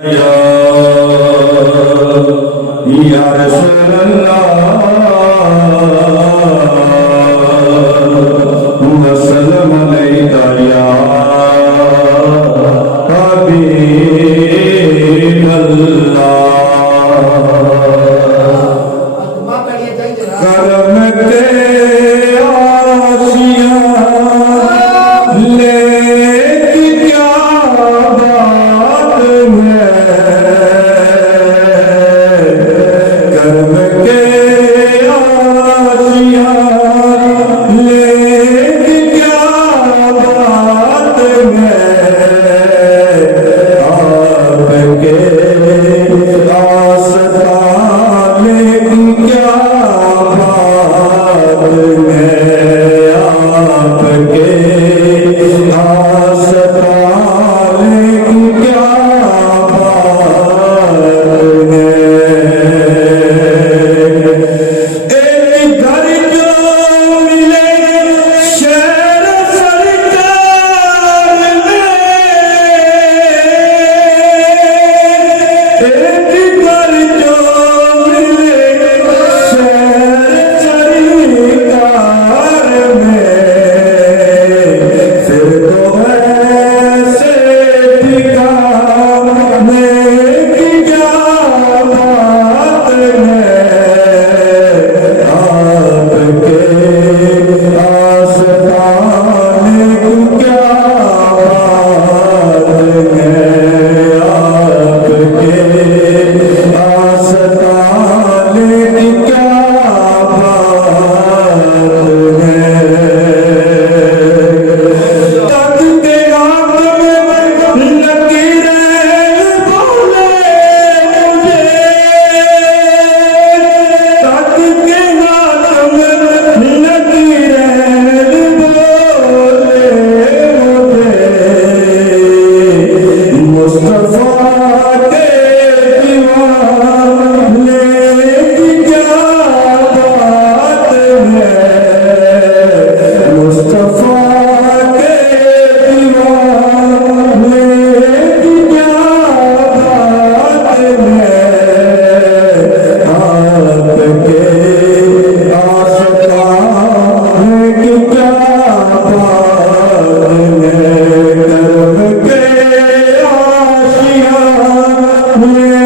या रसूल अल्लाह वसल्लम अलैका या हबीब अल्लाह करम के आशिया ले क्या बात है करम के आशिया ले क्या बात है आपके आस्ताने की क्या बात है आपके आस्ताने की क्या बात है एक घर जो मिले शेर सरकार में एक घर जो मिले शेर सरकार में फिर तो ऐसे ठिकाने की क्या बात है आपके आस्ताने की क्या बात है आपके आस्ताने की क्या बात है तक के रात में लकीरें बोले मुझे तक के रात में लकीरें बोले मुझे मुस्तफा के दीवाने की क्या बात है मुस्तफा के दीवाने की क्या बात है आपके आस्ताने की क्या बात है करम के आशिया में